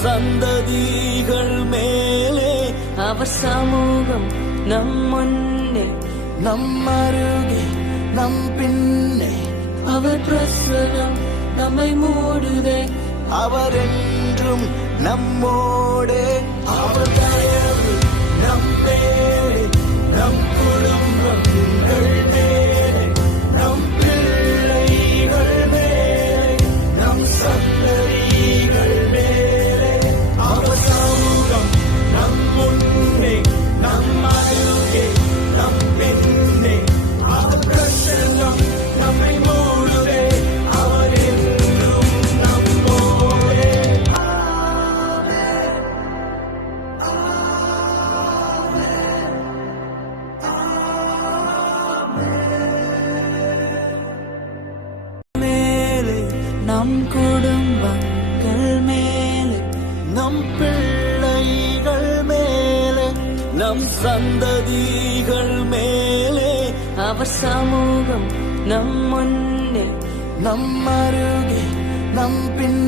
சந்ததிகள் மேலே அவர் சமூகம் நம் முன்னே நம் அருகே நம் பின்னே அவர் பிரசனம் நம்மை மூடுதே அவர் என்றும் நம்மோடே அவர் தயவு நம் மேலே நம் குடும்பங்கள் மேலே நம் பிள்ளைகள் மேலே நம் சந்ததிகள் மேலே அவர் சமூகம் நம் முன்னே நம் அருகே நம் பின்னே அவர் பிரசன்னம் நம்மை மூடுதே அவர் என்றும் நம்மோடே. மேலே நம் குடும்பங்கள் மேலே நம் பிள்ளைகள் மேலே நம் சந்ததிகள் மேலே அவர் சமூகம் நம் முன்னே நம் அருகே நம் பின்